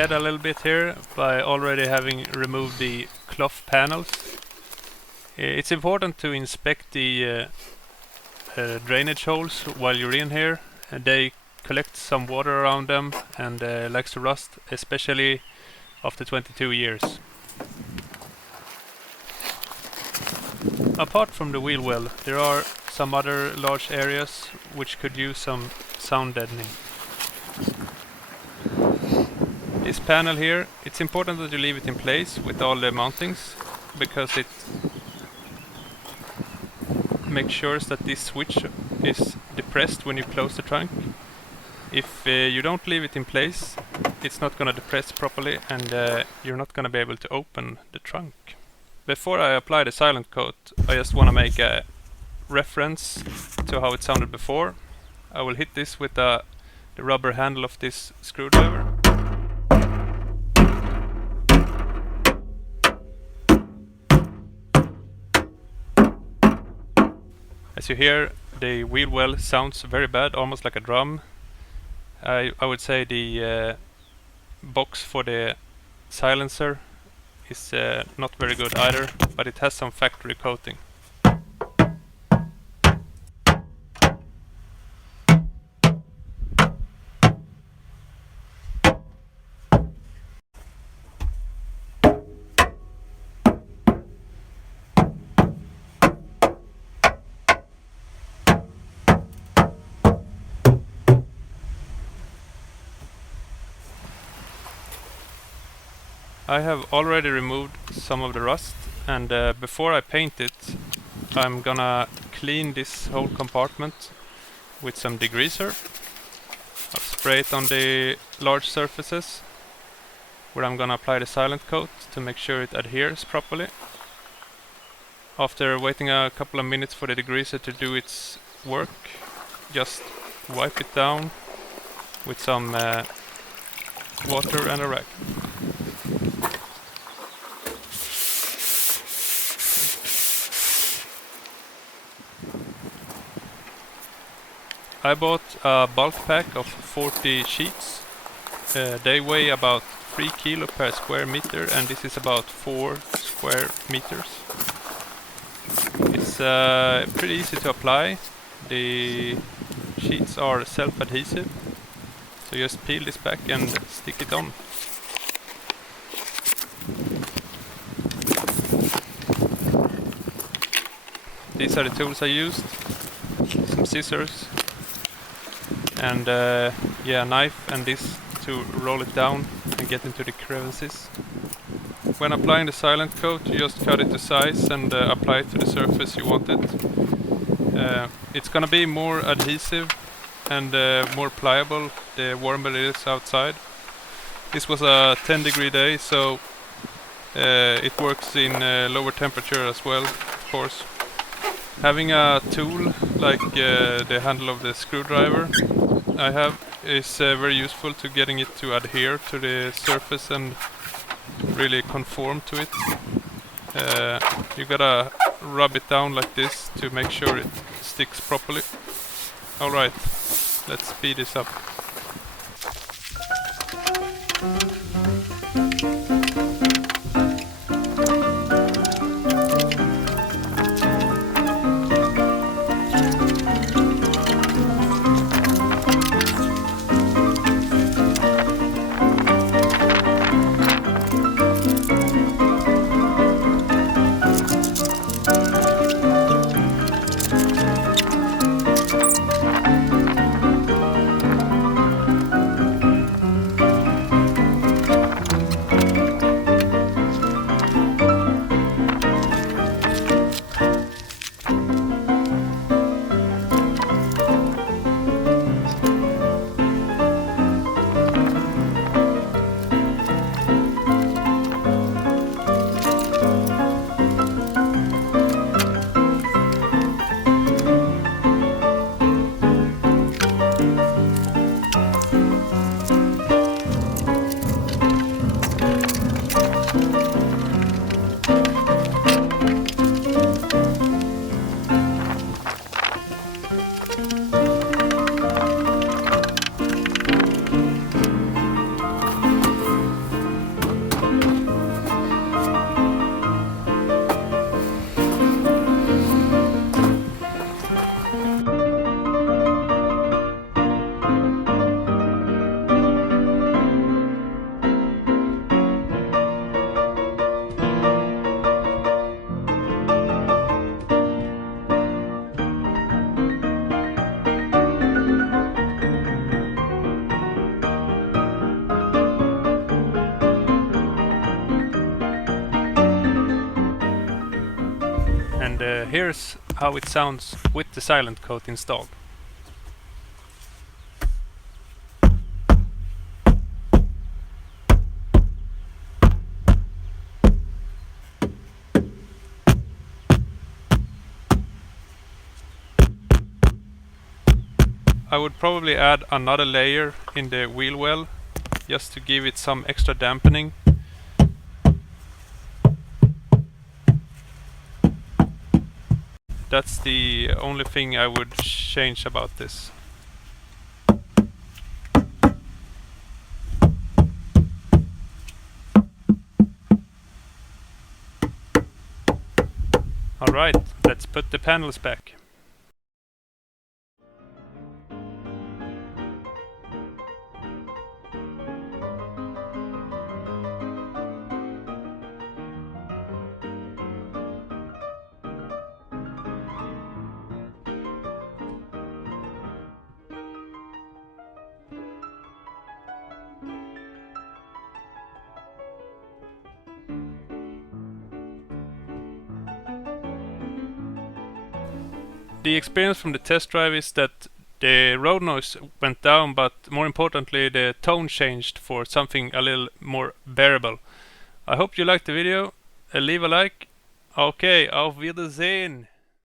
ahead a little bit here by already having removed the cloth panels. It's important to inspect the drainage holes while you're in here. They collect some water around them and likes to rust, especially after 22 years. Apart from the wheel well, there are some other large areas which could use some sound deadening. This panel here, it's important that you leave it in place with all the mountings, because it makes sure that this switch is depressed when you close the trunk. If you don't leave it in place, it's not going to depress properly, and you're not going to be able to open the trunk. Before I apply the silent coat, I just want to make a reference to how it sounded before. I will hit this with the rubber handle of this screwdriver. As you hear, the wheel well sounds very bad, almost like a drum. I would say the box for the silencer is not very good either, but it has some factory coating. I have already removed some of the rust, and before I paint it, I'm gonna clean this whole compartment with some degreaser. I'll spray it on the large surfaces where I'm gonna apply the silent coat to make sure it adheres properly. After waiting a couple of minutes for the degreaser to do its work, just wipe it down with some water and a rag. I bought a bulk pack of 40 sheets. They weigh about 3 kilo per square meter, and this is about 4 square meters. It's pretty easy to apply. The sheets are self-adhesive, so just peel this back and stick it on. These are the tools I used. Some scissors, and a knife and this to roll it down and get into the crevices. When applying the silent coat, you just cut it to size and apply it to the surface you want it. It's gonna be more adhesive and more pliable the warmer it is outside. This was a 10-degree day, so it works in lower temperature as well, of course. Having a tool like the handle of the screwdriver I have is very useful to getting it to adhere to the surface and really conform to it. You gotta rub it down like this to make sure it sticks properly. Alright, let's speed this up. And here's how it sounds with the silent coat installed. I would probably add another layer in the wheel well just to give it some extra dampening. That's the only thing I would change about this. Alright, let's put the panels back. The experience from the test drive is that the road noise went down, but more importantly the tone changed for something a little more bearable. I hope you liked the video. Leave a like. Okay, auf Wiedersehen!